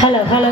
Hello hello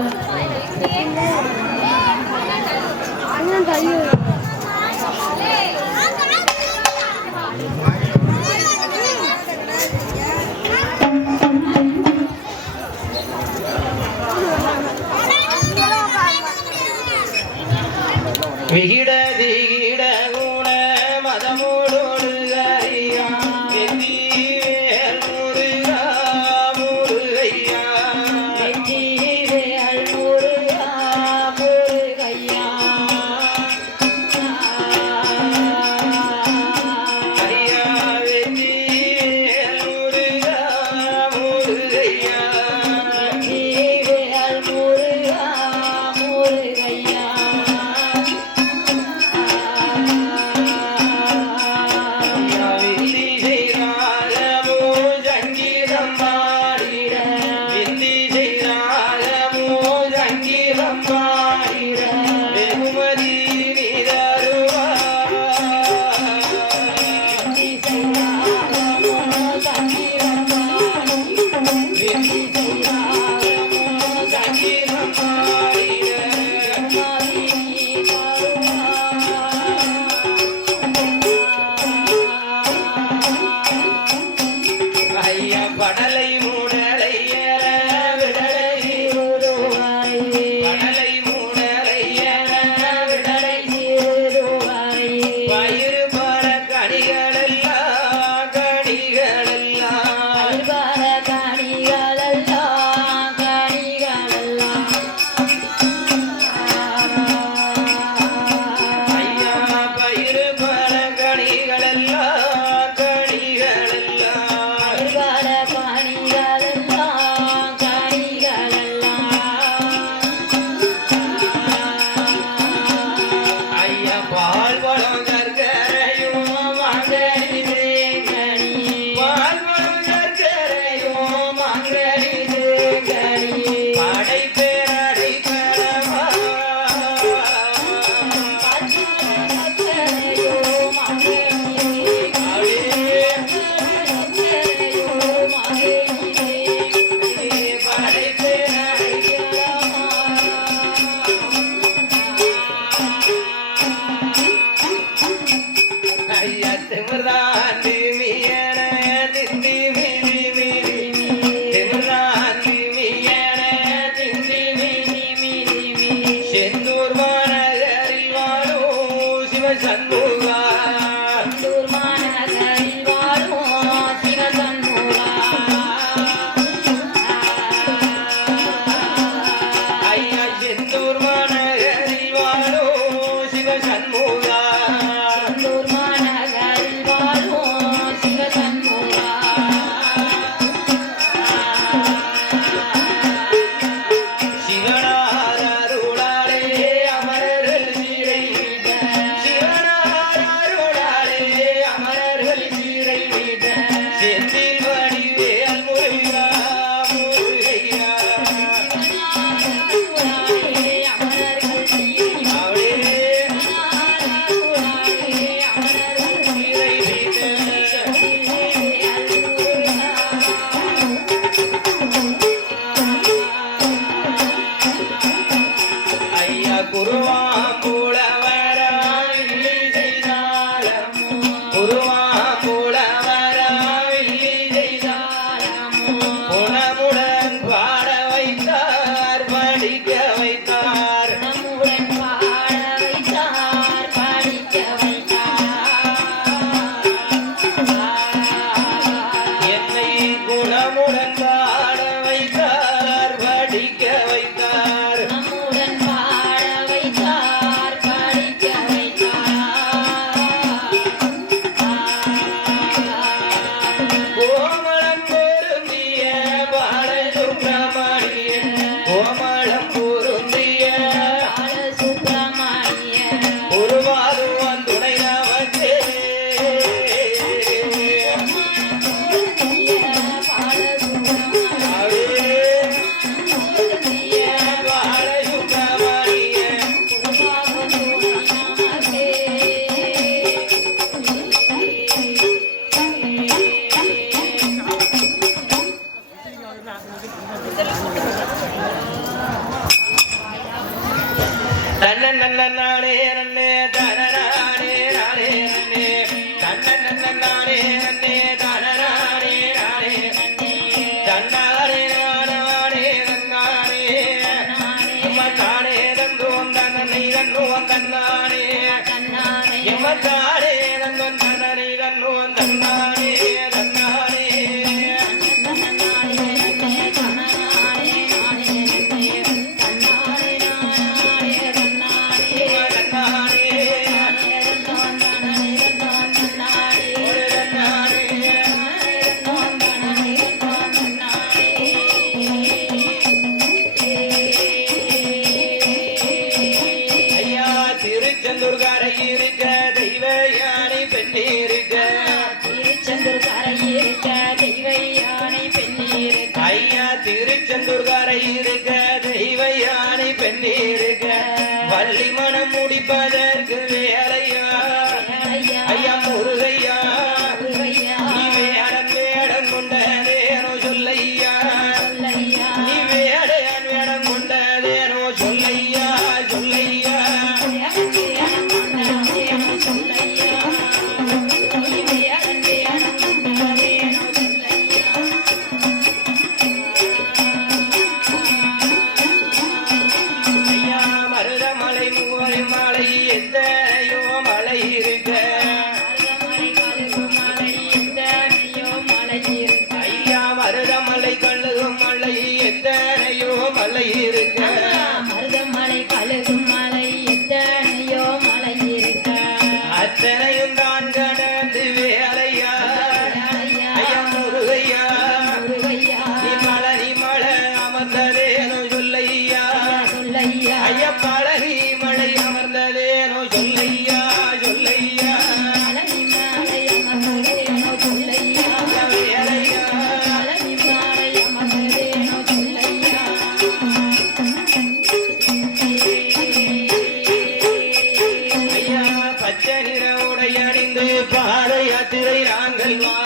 உடை அணிந்து பாத யாத்திரை நாங்கள் வா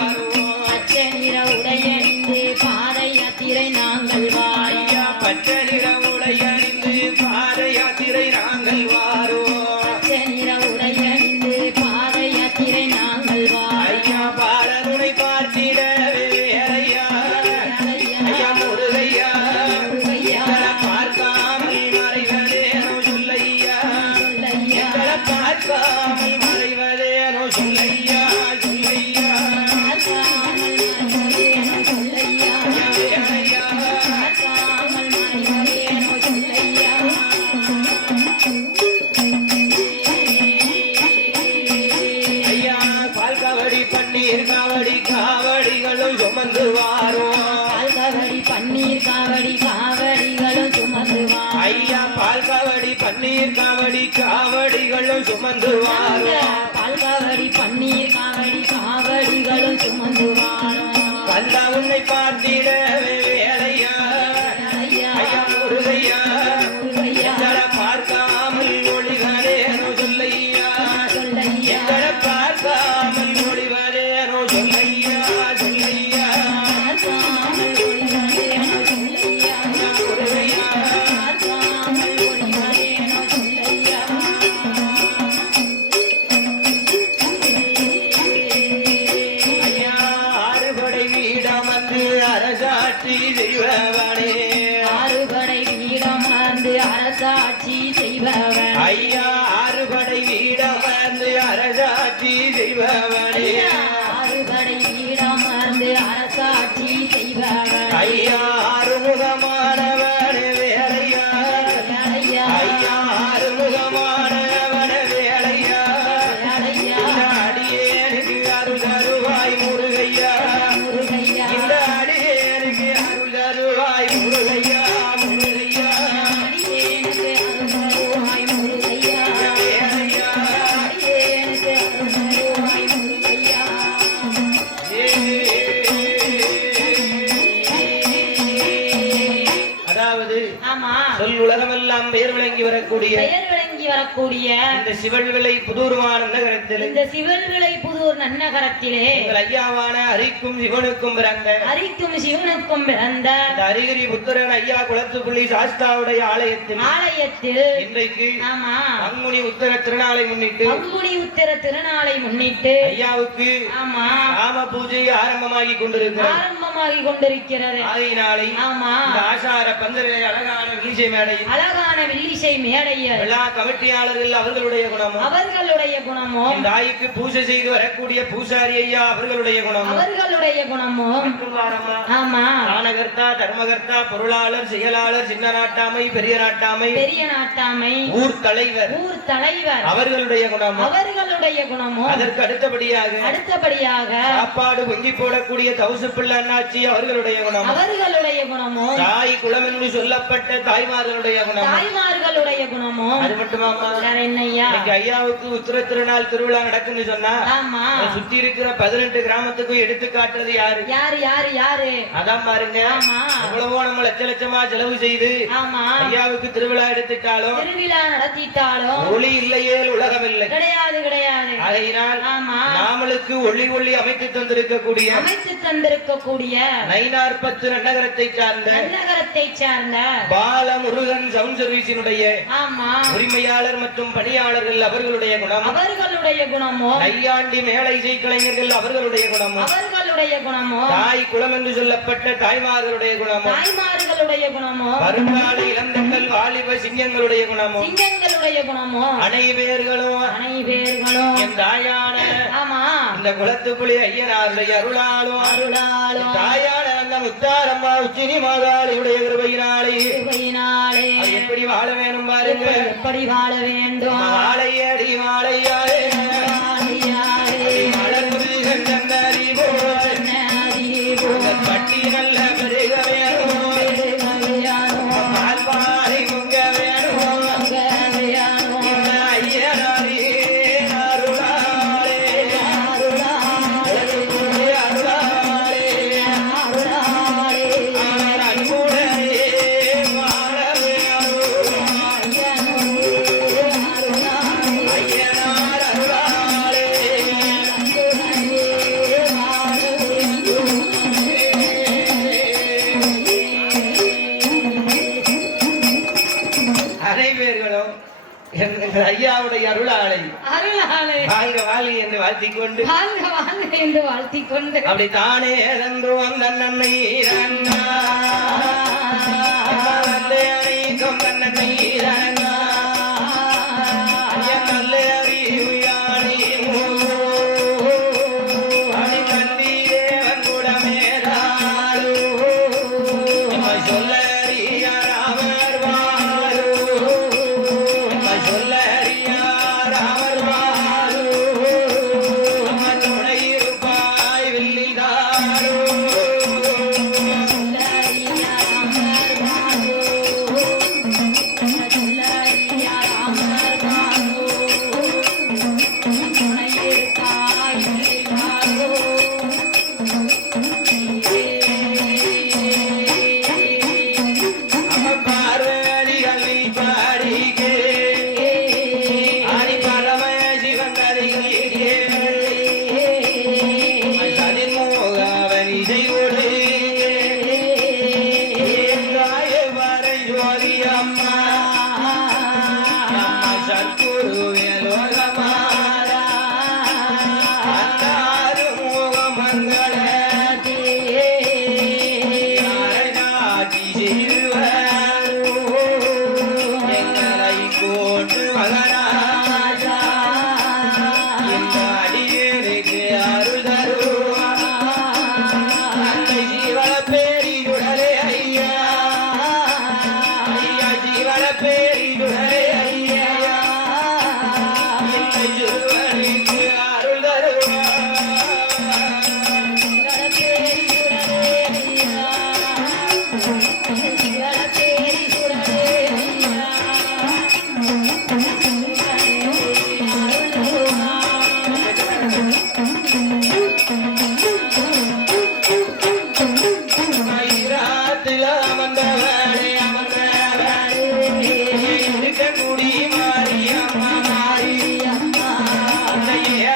பன்னீர் காவடி காவடிகளும் சுமந்து பால்காவடி பன்னீர் காவடி காவடிகளும் சுமந்து வந்தா உன்னை பார்த்தீர் இந்த சிவன்விளை புதூர் நகரத்தில் இந்த சிவன்விளை புதூர் நன்னகரத்திலே ஐயாவான அரிக்கும் சிவனுக்கும் பிறந்த அரிக்கும் சிவனுக்கும் பிறந்த அரிகிரி புத்திரன் ஐயா குளத்துப்புள்ளி சாஸ்தாவுடைய ஆலயத்தில் ஆலயத்தில் இன்றைக்கு ஆமா. பங்குனி உத்தர திருநாளை முன்னிட்டு பங்குனி உத்தர திருநாளை முன்னிட்டு ஐயாவுக்கு ஆமா. ராம பூஜை ஆரம்பமாகி கொண்டிருக்கிறார் மாறி கொண்டிருக்கிறது ஆதியினாலே ஆமா ஆசார பந்தரிலே அழகான வில்லிசை மேடையில் அழகான வில்லிசை மேடையில் எல்லா கமிட்டியாளர்கள் அவர்களுடைய குணமும் அவர்களுடைய குணமும் தாய்க்கு பூஜை செய்து வரக்கூடிய பூசாரி ஐயா அவர்களுடைய குணமும் அவர்களுடைய குணமும் ஆமா. தானகர்த்தா தர்மகர்த்தா பொருளாளர் செயலாளர் சின்ன நாட்டாமை பெரிய நாட்டாமை பெரிய நாட்டாமை ஊர் தலைவர் ஊர் தலைவர் அவர்களுடைய குணம் அவர்களுடைய குணமும் அதற்கு அடுத்தபடியாக அடுத்தபடியாக சாப்பாடு பொங்கி போடக்கூடிய தவுசு பிள்ளை அண்ணாச்சி அவர்களுடைய குணம். அவர்களுடைய குணமும் தாய் குலம் என்று சொல்லப்பட்ட தாய்மார்களுடைய குணம்? தாய்மார்களுடைய குணமும் அது என்னய்யா? இன்னைக்கு ஐயாவுக்கு உத்திர திருநாள் திருவிழா நடக்குன்னு சொன்னா ஆமா. சுத்தி இருக்கிற பதினெட்டு கிராமத்துக்கும் எடுத்து காட்டுறது யாரு? யாரு யாரு யாரு? அதான் பாருங்க. ஆமா. எவ்வளவோ நம்ம லட்ச லட்சமா செலவு செய்து ஆமா. ஐயாவுக்கு திருவிழா எடுத்துட்டாலும் திருவிழா நடத்திட்டாலும் ஒளி இல்லையே உலகம் இல்லை கிடையாது. கிடையாது ஆமா. நாமளுக்கு ஒளி ஒளி அமைத்து தந்திருக்கக்கூடிய அமைத்து தந்திருக்கக்கூடிய நைனார்பத்து நகரத்தை சார்ந்த நன்னகரத்தை சார்ந்த பால முருகன் சவுண்ட் சர்வீஸினுடைய உரிமையாளர் மற்றும் பணியாளர்கள் அவர்களுடைய குணம். அவர்களுடைய குணமோ? நையாண்டி மேல இசை கலைஞர்கள் அவர்களுடைய குணமும் அவர்களுடைய குணமோ? தாய் குலம் என்று சொல்லப்பட்ட தாய்மார்களுடைய குணமும் தாய்மார்களுடைய குணமோ? வருங்கால இளந்தங்கள் வாலிப சிங்கங்களுடைய குணமும் சிங்கங்களுடைய குணமோ? அனைவர்களும் அனைவர்களும் என் தாயான ஆமா. இந்த குலத்துக்குழி ஐயனாருடைய அருளாலும் அருளாலும் தாயான அந்த முத்தாரம்மா உச்சினி மாதாளியுடைய கிருபையினாலே. எப்படி வாழ வேணும் பாருங்க. எப்படி வாழ வேண்டும்? வாழையடி வாழையாரே வாழ்த்திக் கொண்டு வாழ்க வாழ்க என்று வாழ்த்திக் கொண்டு அப்படி தானே இறந்து வந்த நன்னை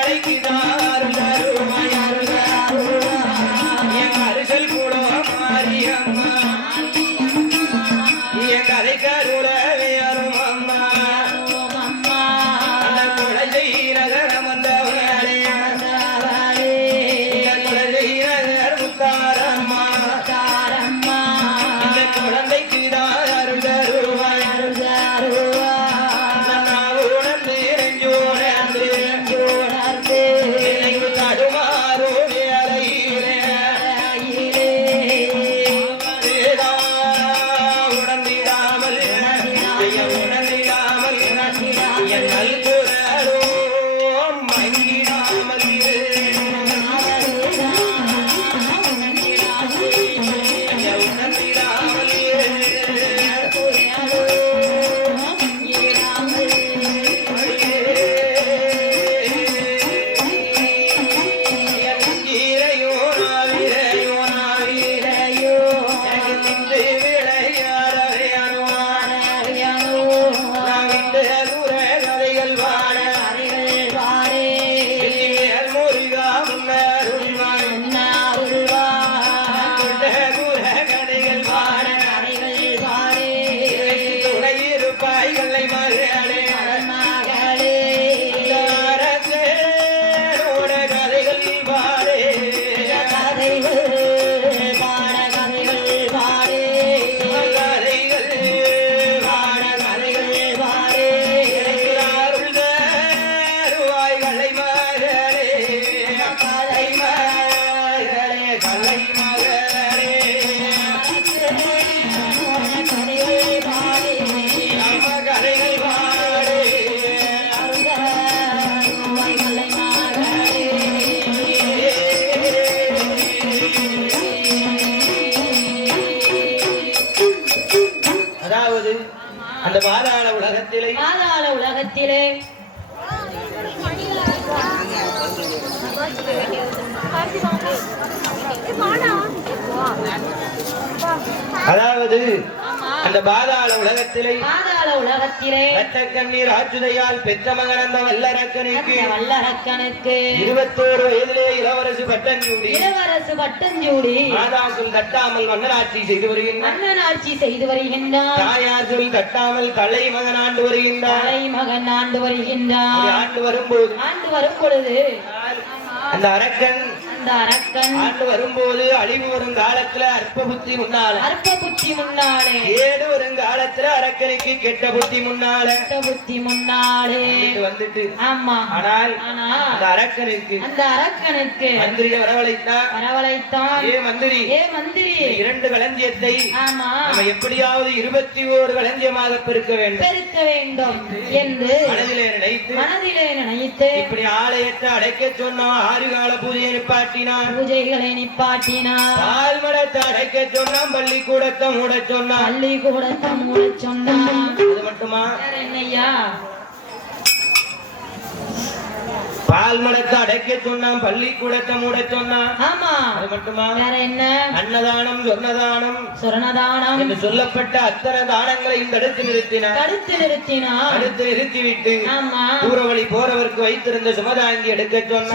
அந்த அதாவது அந்த பாதாள உலகத்திலே பாதாள உலகத்திலே ரத்த கண்ணீர் ஆற்றுதையால் பெற்ற மகன் அந்த வல்லரக்கனுக்கு வல்லரக்கனுக்கு இருபத்தோரு வயதிலே இளவரசு பட்டம் சூடி இளவரசு பட்டஞ்சூடி மாதாசுல் தட்டாமல் மன்னராட்சி செய்து வருகின்றார். மன்னன் ஆட்சி செய்து வருகின்றான் தாயார் சொல் தட்டாமல் தலை மகன் ஆண்டு வருகின்றார். தலை மகன் ஆண்டு அப்படி வருகின்றான் ஆண்டு வரும்போது ஆண்டு வரும் பொழுது அந்த அரக்கன் அந்த அரக்கன் ஆண்டு வரும்போது அழிவு வரும் காலத்துல அற்ப புத்தி முன்னால. அற்ப புத்தி முன்னாலே. ஏடு வரும் காலத்துல அரக்கனுக்கு கெட்ட புத்தி முன்னால. கெட்ட புத்தி முன்னாலே. வந்துட்டு ஆமா. ஆனால் ஆனா அந்த அரக்கனுக்கு அந்த அரக்கனுக்கு மந்திரியை வரவழைத்தா? வரவழைத்தான். ஏ மந்திரி? ஏ மந்திரி? இரண்டு களஞ்சியத்தை ஆமா. நம்ம எப்படியாவது இருபத்தி ஓரு களஞ்சியமாக பெருக்க வேண்டும். பெருக்க வேண்டும் என்று மனதிலே நினைத்து மனதிலே நினைத்து இப்படி ஆலயத்தை அடைக்க சொன்னா ஆறு கால பூஜையை நிப்பாட்டினான் பூஜைகளை நிப்பாட்டினார். பால்மடத்தை அடைக்க சொன்னான் பள்ளிக்கூடத்தை மூட சொன்னான். பள்ளிக்கூடத்தை மூட சொன்னான். அது மட்டுமா? என்னய்யா பால்மடத்தை அடைக்க சொன்னான் பள்ளிக்கூடத்தை மூட சொன்னான். ஆமா. அது மட்டுமா? வேற என்ன? அன்னதானம் சொன்னதானம் சுரணதானம். என்று சொல்லப்பட்ட அத்தனை தானங்களையும் தடுத்து நிறுத்தினார் தடுத்து நிறுத்தினான். தடுத்து நிறுத்திவிட்டு ஆமா. தூரவழி போறவருக்கு வைத்திருந்த சுமதாங்கி எடுக்க சொன்னான்.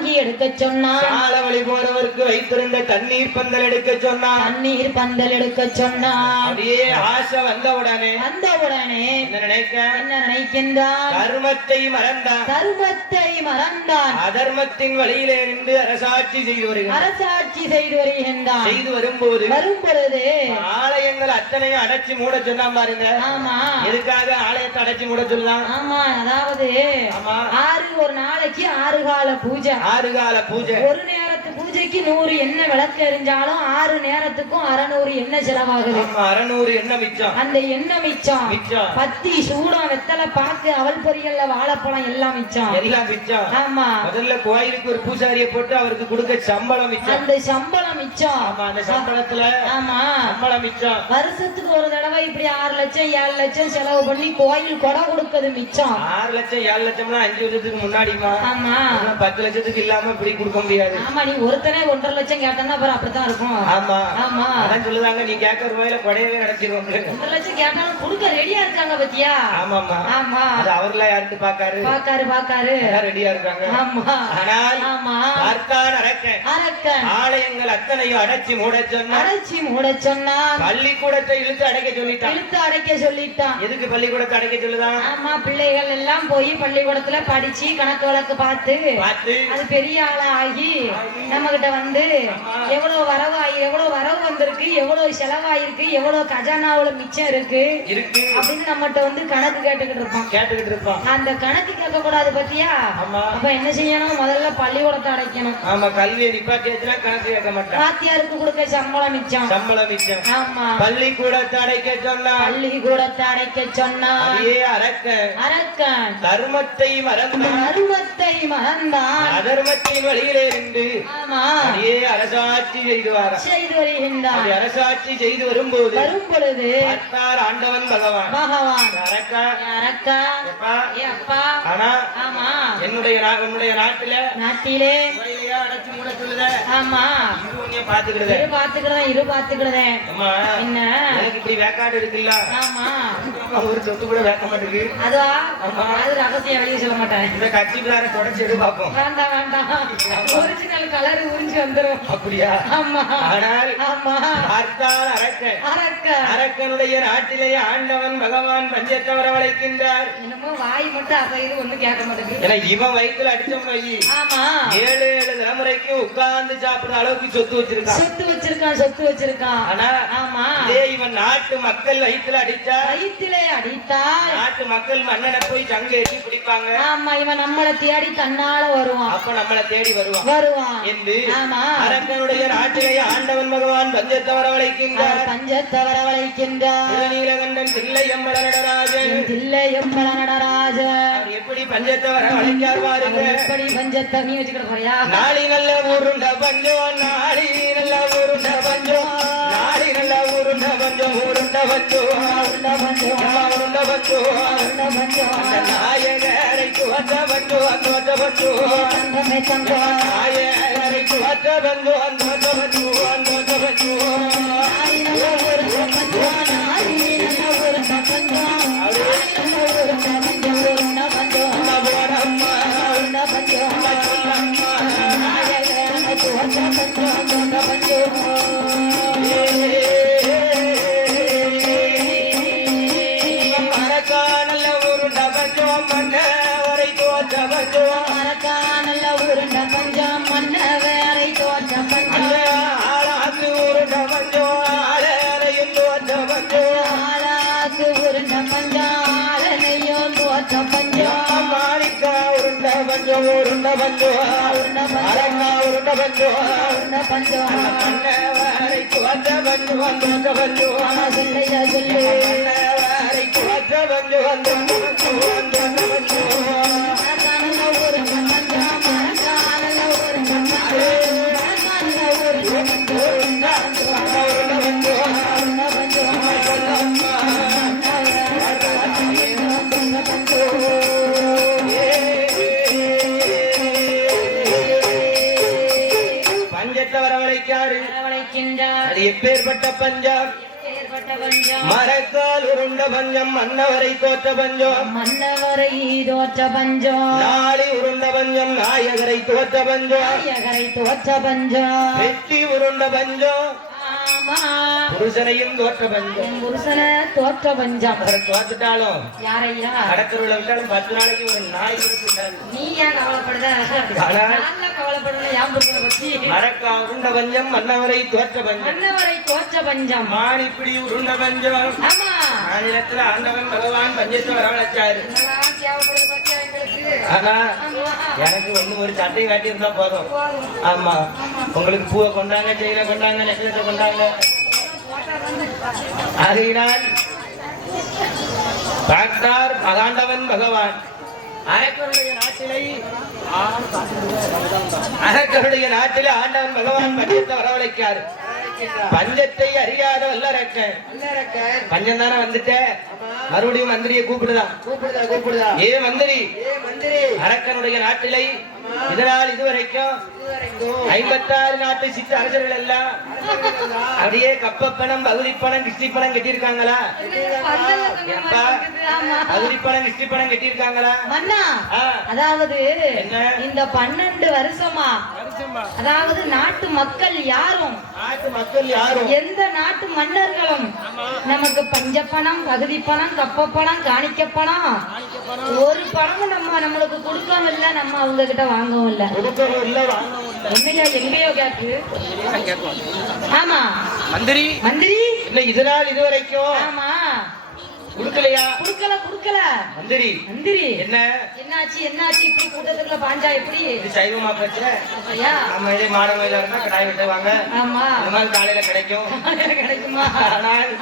சுமதாங்கி எடுக்க சொன்னான். சால வழி போறவருக்கு வைத்திருந்த தண்ணீர் பந்தல் எடுக்க சொன்னான். தண்ணீர் பந்தல் எடுக்க சொன்னான். அப்படியே ஆசை வந்த உடனே வந்தவுடனே என்ன நினைக்க? என்ன நினைக்கின்றான்? கர்மத்தை மறந்தான். தர்மத்தை மறந்தான். அதர்மத்தின் வழியிலே நின்று அரசாட்சி செய்து வருகிறார் அரசாட்சி செய்து வருகின்றான். செய்து வரும்போது வரும் பொழுது ஆலயங்கள் அத்தனையும் அடைச்சு மூட சொன்னான் பாருங்க. ஆமா. எதுக்காக ஆலயத்தை அடைச்சு மூட சொல்லலாம் ஆமா அதாவது ஆறு ஒரு நாளைக்கு ஆறு கால பூஜை. ஆறு கால பூஜை. ஒரு நேரத்து பூஜைக்கு நூறு எண்ணெய் விளக்கு எரிஞ்சாலும் ஆறு நேரத்துக்கும் அறநூறு எண்ணெய் செலவாகுது. அறநூறு என்ன மிச்சம். அந்த எண்ணெய் மிச்சம். பத்தி சூடம் வெத்தலை பாக்கு அவல் பொரியல்ல வாழைப்பழம் எல்லாம் மிச்சம். எல்லாம் மிச்சம். ஆமா. முதல்ல கோயிலுக்கு ஒரு பூசாரியை போட்டு அவருக்கு கொடுக்க சம்பளம் மிச்சம். அந்த சம்பளம் மிச்சம். ஆமா அந்த சம்பளத்துல ஆமா. சம்பளம் மிச்சம். வருஷத்துக்கு ஒரு தடவை இப்படி ஆறு லட்சம் ஏழு லட்சம் செலவு பண்ணி கோயில் கொடை கொடுக்கறது மிச்சம். ஆறு லட்சம் ஏழு லட்சம்லாம் அஞ்சு வருஷத்துக்கு முன்னாடிமா ஆமா. பத்து லட்சத்துக்கு இல்லாம இப்படி கொடுக்க முடியாது. ஆமா நீ ஒருத்தனே ஒன்றரை லட்சம் கேட்டா அப்புறம் அப்படித்தான் இருக்கும். ஆமா. ஆமா. அதான் சொல்லுதாங்க நீ கேட்க ரூபாயில கொடையவே நடத்திடுவாங்க ஒன்றரை லட்சம் கேட்டாலும் கொடுக்க ரெடியா இருக்காங்க பத்தியா? ஆமாமா ஆமா. அது அவர்லாம் யாருக்கு பாக்காரு பாக்காரு பாக்காரு ரெடியா இருக்காங்க. ஆமா. ஆனால் ஆமா. பார்த்தான் அரக்க அரக்கன். ஆலயங்கள் அத்தனையும் அடைச்சு மூட சொன்னா அடைச்சி மூட சொன்னான். பள்ளிக்கூடத்தை இழுத்து அடைக்க சொல்லிட்டான். இழுத்து அடைக்க சொல்லிட்டான். எதுக்கு பள்ளிக்கூடத்தை அடைக்க சொல்லுதான் ஆமா பிள்ளைகள் எல்லாம் போய் பள்ளிக்கூடத்துல படிச்சு கணக்கு வழக்கு பார்த்து பார்த்து. அது பெரிய ஆளா ஆகி. நம்ம கிட்ட வந்து எவ்வளவு வரவாயி எவ்வளவு வரவு வந்திருக்கு எவ்வளவு செலவாயிருக்கு எவ்வளவு கஜானாவுல மிச்சம் இருக்கு அப்படின்னு நம்மகிட்ட வந்து கணக்கு கேட்டுக்கிட்டு இருப்பான். கேட்டுக்கிட்டு இருப்பான். அந்த கணக்கு கேட்க கூடாது பத்தியா அப்ப என்ன செய்யணும்? முதல்ல பள்ளிக்கூடத்தை அடைக்கணும். ஆமா கல்வியை நிப்பாட்டியாச்சுன்னா கணக்கு கேட்க மாட்டான். வாத்தியாருக்கு கொடுக்க சம்பளம் மிச்சம். சம்பளம் மிச்சம். ஆமா. பள்ளிக்கூடத்தை அடைக்க சொன்னா. பள்ளிக்கூடத்தை அடைக்க சொன்னா. அதையே அரக்க அரக்கன் தர்மத்தை மறந்தான். அருமத்தை மறந்தான். அதர்மத்தின் வழியிலே இருந்து ஆமா. அதையே அரசாட்சி செய்து வாரான் செய்து வருகின்றான் அப்படி அரசாட்சி செய்து வரும்போது வரும் பொழுது ஆண்டவன் பகவான். பகவான். அரக்கா அரக்கா அப்பா ஆனா ஆமா. என்னுடைய உன்னுடைய நாட்டுல அடைச்சு மூட சொல்லுத. ஆமா. இது உன்னைய இரு அம்மா என்ன? எனக்கு இப்படி வேக்காடு இருக்குல்ல. ஆமா. ஒரு சொத்து கூட வேக்க மாட்டேங்குது. அதுவா. அது ரகசியம் வெளியே சொல்ல மாட்டேன். இந்த கட்சி பிள்ளார தொடச்சு எடு பார்ப்போம். வேண்டாம் வேண்டாம். ஒரிஜினல் கலர் உறிஞ்சு வந்துரும். அப்படியா? ஆமா. ஆனால் ஆமா. பார்த்தால் அரக்கன் அரக்க. அரக்கனுடைய நாட்டிலே ஆண்டவன் பகவான் பஞ்சத்தை வரவழைக்கின்றார் என்னமோ வாய் மட்டும் அசைது ஒண்ணும் கேட்க மாட்டேங்குது. ஏன்னா இவன் வயிற்றுல அடிச்சோம் வை. ஆமா. ஏழு ஏழு தலைமுறைக்கு உட்கார்ந்து சாப்பிடுற அளவுக்கு சொத்து வச்சிருக்கான். சொத்து வச்சிருக்கான் சொத்து வச்சிருக்கான். ஆனா ஆமா. இதே இவன் நாட்டு மக்கள் வயிற்றுல அடிச்சா வயிற்றிலே அடித்தால் நாட்டு மக்கள் மன்னனை போய் சங்கு எட்டி பிடிப்பாங்க. ஆமா இவன் நம்மளை தேடி தன்னால வருவான். அப்ப நம்மளை தேடி வருவான். வருவான். என்று ஆமா. அரக்கனுடைய நாட்டிலே ஆண்டவன் பகவான் பஞ்சத்தை வரவழைக்கின்றார் பஞ்சத்தை வரவழைக்கின்றார் திருநீலகண்டன் தில்லையம்பல நடராஜன். தில்லை எம்பள நடராஜன். எப்படி பஞ்சத்தை வரவழைக்கார் பாருங்க. அவன் எப்படி பஞ்சத்தை நீ வச்சுக்கிற போறியா? நாளி நல்ல ஊருண்ட பஞ்சம் நாளி நல்ல ஊருண்ட பஞ்சம் நாளி நல்ல ஊருண்ட பஞ்சம் ஊருண்ட பஞ்சம். உருண்ட பஞ்சம் உருண்ட பஞ்சம். உருண்ட பஞ்சம் நாயகரைக்கு வந்த பஞ்சம் அந்த வந்த பஞ்சம். நாயகரைக்கு வந்த பஞ்சம் அந்த வந்த பஞ்சம் அந்த வந்த பஞ்சம். நாய் நல்ல உருண்ட பஞ்சம் நாய் நல்ல உருண்ட பஞ்சம். பஞ்சம் உருண்ட பஞ்சம் உருண்ட பஞ்சம் அரக்கா உருண்ட பஞ்சம் உருண்ட பஞ்சம் மன்ன வரை தோற்ற பஞ்சம் தோற்ற பஞ்சம் ஆமா சொல்லையா சொல்லு மன்ன வரை தோற்ற எப்பேற்பட்ட பஞ்சம். மரக்கால் உருண்ட பஞ்சம் மன்னவரை தோற்ற பஞ்சம். மன்னவரை தோற்ற பஞ்சம். நாளி உருண்ட பஞ்சம் நாயகரை தோற்ற பஞ்சம். நாயகரை தோற்ற பஞ்சம். வெற்றி உருண்ட பஞ்சம். புருஷனையும் தோற்ற பஞ்சம் புருஷனை தோற்ற பஞ்சம் தோத்துட்டாலும் யாரையா? கடற்கரையில் விட்டாலும் பத்து நாளைக்கு ஒரு நாய் நீ ஏன் கவலைப்படுத மரக்கா உருண்ட பஞ்சம் மன்னவரை தோற்ற பஞ்சம் மன்னவரை தோற்ற பஞ்சம் மாணிப்பிடி உருண்ட பஞ்சம் மாநிலத்துல ஆண்டவன் பகவான் பஞ்சத்தை வரவழைச்சாரு ஆனா எனக்கு ஒண்ணு ஒரு சட்டை காட்டி இருந்தா போதும். ஆமா. உங்களுக்கு பூவை கொண்டாங்க செயினை கொண்டாங்க நெக்லஸை கொண்டாங்க. ஆகையினால் டாக்டர் மகாண்டவன் பகவான். அரக்கருடைய நாட்டிலை அரக்கருடைய நாட்டிலே ஆண்டவன் பகவான் பஞ்சத்தை வரவழைக்காரு. பஞ்சத்தை அறியாத வல்லரக்கன். பஞ்சம் தானே வந்துட்ட? மறுபடியும் மந்திரியை கூப்பிடுதான் கூப்பிடுதா கூப்பிடுதா? ஏ மந்திரி. அரக்கனுடைய நாட்டிலை இதனால் இதுவரைக்கும் ஐம்பத்தாறு நாட்டு சித்து அரசர்கள் எல்லாம் அப்படியே கப்பப்பணம் பகுதி பணம் கிருஷ்டி பணம் கட்டியிருக்காங்களா எப்பா ஆமா. பகுதி பணம் கிருஷ்டி பணம் கட்டியிருக்காங்களா அதாவது? இந்த பன்னெண்டு வருஷமா அதாவது நாட்டு மக்கள் யாரும் நாட்டு மக்கள் யாரும்? எந்த நாட்டு மன்னர்களும் நமக்கு பஞ்ச பணம் பகுதி பணம் கப்ப பணம் காணிக்க பணம் ஒரு பணமும் நம்ம நம்மளுக்கு கொடுக்கவும் இல்ல நம்ம அவங்க கிட்ட வாங்கவும் இல்ல. என்னையா எங்கேயோ கேக்கு? ஆமா. மந்திரி? மந்திரி? இல்ல இதனால் இதுவரைக்கும் ஆமா. கொடுக்கலையா? குடுக்கல குடுக்கல. மந்திரி. மந்திரி. என்ன? என்னாச்சு என்னாச்சு? இப்படி கூட்டத்துக்குள்ள பாஞ்சா எப்படி? இது சைவமா அப்படியா? நம்ம இதே மாட மயில இருந்தா கடாய் வெட்டுவாங்க ஆமா. இந்த மாதிரி காலையில கிடைக்கும். கிடைக்குமா?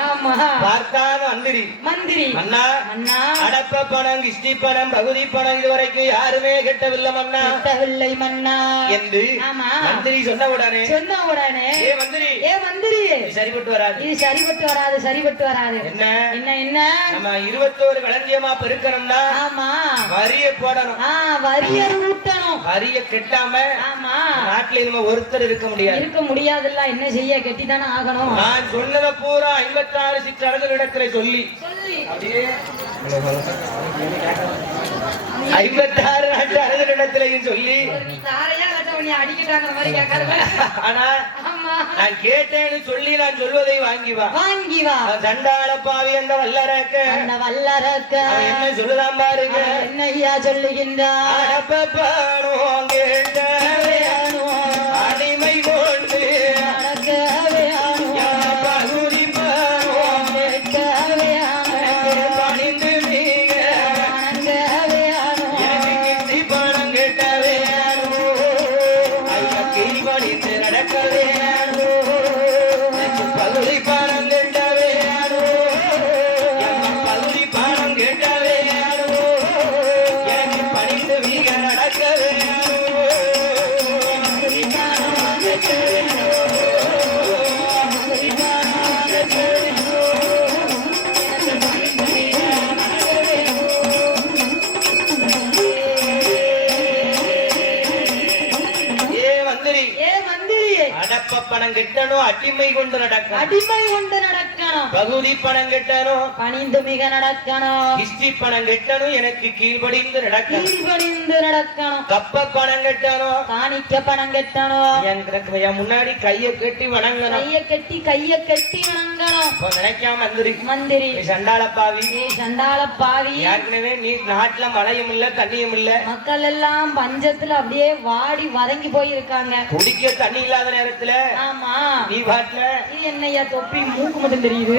ஆமா. பார்த்தாத மந்திரி மந்திரி. மன்னா. மன்னா. அடப்ப பணம் கிஷ்டி பணம் பகுதி பணம் இதுவரைக்கும் யாருமே கெட்டவில்லை மன்னா. கட்டவில்லை மன்னா. என்று ஆமா. மந்திரி சொன்ன உடனே சொன்ன உடனே ஏ மந்திரி ஏ மந்திரி இது சரிப்பட்டு வராது. இது சரிபட்டு வராது சரிபட்டு வராது. என்ன? என்ன என்ன? நம்ம இருபத்தோரு களஞ்சியமா பெருக்கணும்னா ஆமா. வரிய போடணும். ஆ வரிய ஊட்டணும் வரிய கெட்டாம ஆமா. நாட்டுல நம்ம ஒருத்தர் இருக்க முடியாது. இருக்க முடியாதுல்ல என்ன செய்ய கெட்டிதானே ஆகணும். நான் சொன்னதை பூரா ஐம்பத்தாறு சிற்றரசு இடத்துல சொல்லி. அப்படியே. ஐம்பத்தாறு நாட்டு சொல்லி. கட்ட அடிக்கிட்டாங்கிற மாதிரி கேட்காத ஆனா நான் கேட்டேன்னு சொல்லி நான் சொல்வதை வாங்கி வா. வாங்கி வா. சண்டாள பாவி அந்த வல்லரக்க. அந்த வல்லரக்க. என்ன சொல்லுதான் பாருங்க. என்னையா சொல்லுகின்றார் அடப்பப்பானோ கேட்ட பணம் கெட்டணும் அடிமை கொண்டு நடக்கணும். அடிமை கொண்டு நடக்கணும். பகுதி பணம் கெட்டணும் பணிந்து மிக நடக்கணும். கிஸ்டி பணம் கெட்டணும் எனக்கு கீழ்படிந்து நடக்கணும். கீழ்படிந்து நடக்கணும். கப்ப பணம் கெட்டணும் காணிக்க பணம் கெட்டணும் என் முன்னாடி கைய கட்டி வணங்கணும். கைய கட்டி கைய கட்டி வணங்கணும். இப்போ நினைக்காம மந்திரி நீ சண்டாள பாவி ஏ சண்டாள பாவி ஏற்கனவே நீ நாட்டுல மழையும் இல்ல தண்ணியும் இல்ல. மக்கள் எல்லாம் பஞ்சத்துல அப்படியே வாடி வதங்கி போயிருக்காங்க. குடிக்க தண்ணி இல்லாத நேரத்துல ஆமா. நீ பாட்டுல. இது என்னய்யா தொப்பி மூக்கு மட்டும் தெரியுது?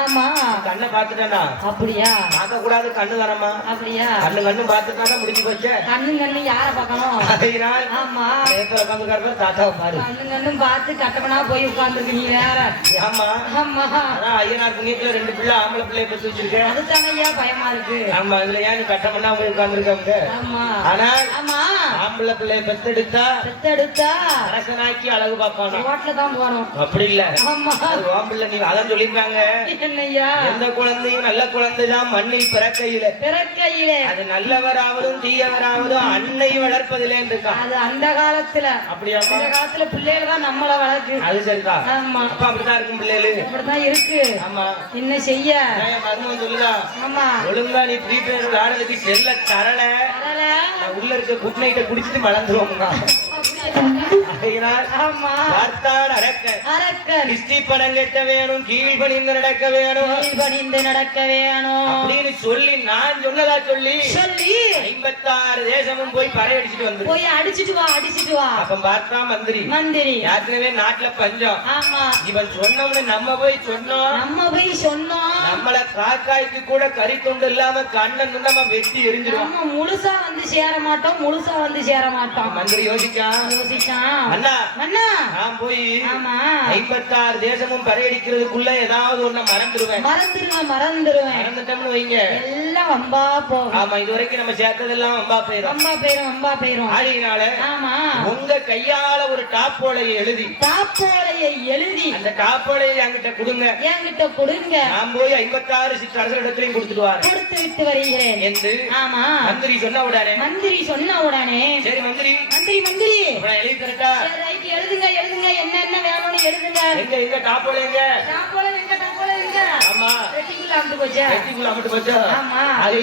ஆமா. கண்ணை பாத்துட்டா அப்படியா? பார்க்க கூடாது கண்ணு வரமா அப்படியா? கண்ணு கண்ணு பாத்துட்டா முடிஞ்சு போச்சே? கண்ணு கண்ணு யார பார்க்கணும்? அதனால் ஆமா. நேத்துல உட்காந்து தாத்தாவை பாரு. கண்ணு கண்ணும் பார்த்து கட்டப்பனா போய் உட்கார்ந்துருக்கு நீ வேற. ஆமா. ஆமா. அதான் ஐயனார் புண்ணியத்துல ரெண்டு பிள்ளை ஆம்பளை பிள்ளைய பெற்று வச்சிருக்கேன். அதுதாங்க ஐயா பயமா இருக்கு. ஆமா இதுல ஏன் நீ கட்டமண்ணா போய் உட்கார்ந்துருக்கவங்க ஆமா. ஆனால் ஆமா. ஆம்பளை பிள்ளைய பெத்தெடுத்தா பெத்தெடுத்தா? அரசனாக்கி அழகு பார்ப்பானா? ரோட்ல தான் அப்படி இல்ல. ஆமா. ஆம்பளை நீ அதான் சொல்லியிருக்காங்க. என்னய்யா? எந்த குழந்தையும் நல்ல குழந்தைதான் மண்ணில் பிறக்கையில. பிறக்கையிலே. அது நல்லவராவதும் தீயவராவதும் அன்னை வளர்ப்பதிலே இருக்கான் அது அந்த காலத்துல. அப்படியாமா அந்த காலத்துல பிள்ளைகள் தான் நம்மள வளர்க்கு. அது சரிதான். ஆமா. அப்ப அப்படிதான் இருக்கும் பிள்ளைகளு. அப்படிதான் இருக்கு. ஆமா. என்ன செய்ய? மருமகன் சொல்லுதா? ஆமா. ஒழுங்கா நீ ஃப்ரீ ஃபயர் விளையாடுறதுக்கு செல்ல தரல. அதனால நான் உள்ள இருக்க குட் நைட்டை குடிச்சிட்டு மறந்துருவோம்ங்க கெட்ட வேணும் கீழ் பணிந்து நடக்க வேணும். பணிந்து நடக்க வேணும். அப்படின்னு சொல்லி நான் சொன்னதா சொல்லி சொல்லி. ஐம்பத்தாறு தேசமும் போய் பறையடிச்சிட்டு வந்துரு. போய் அடிச்சிட்டு வா அடிச்சிட்டு வா. அப்ப பார்த்தா மந்திரி. மந்திரி. ஏற்கனவே நாட்டுல பஞ்சம். ஆமா. இவன் சொன்னவனு நம்ம போய் சொன்னோம் நம்ம போய் சொன்னோம் நம்மள காக்காய்க்கு கூட கறி துண்டு இல்லாம கண்ணன் நம்ம வெட்டி எரிஞ்சிருவோம் நம்ம முழுசா வந்து சேர மாட்டோம் முழுசா வந்து சேர மாட்டோம் மந்திரி யோசிக்கான் யோசிச்சான் அண்ணா. அண்ணா. நான் போய் ஆமா. ஐம்பத்தாறு தேசமும் பறையடிக்கிறதுக்குள்ள ஏதாவது ஒண்ணு மறந்துடுவேன். மறந்துருவேன் மறந்துருவேன் மறந்துட்டோம்னு வைங்க. எல்லாம் வம்பா போகும். ஆமா இது வரைக்கும் நம்ம சேர்த்ததெல்லாம் வம்பா போயிடும் வம்பா போயிரும் வம்பா போயிரும். ஆகையினால ஆமா. உங்க கையால ஒரு டாப்போலையை எழுதி. தாப்போலையை எழுதி. அந்த டாப்போலையை என்கிட்ட கொடுங்க. என்கிட்ட கொடுங்க. நான் போய் ஐம்பத்தாறு சிற்றரசரிடத்திலையும் கொடுத்துட்டு வரேன். கொடுத்து விட்டு வருகிறேன். என்று ஆமா. மந்திரி சொன்ன உடனே. மந்திரி சொன்ன உடனே. சரி மந்திரி. மந்திரி மந்திரி. எழுதி தரட்டா? எழுதுங்க எழுதுங்க. என்ன என்ன வேணும்னு எழுதுங்க. எங்க எங்க? டாப்போலை எங்க? தாப்போலை எங்க தாப்போலை எங்க? ஆமா. வெட்டிக்குள்ள அமுட்டு போச்சா? வெட்டிக்குள்ள அமட்டு போச்சா? ஆமா. அது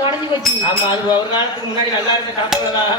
உடஞ்சு போச்சு. ஆமா அது ஒரு காலத்துக்கு முன்னாடி நல்லா இருந்த தான்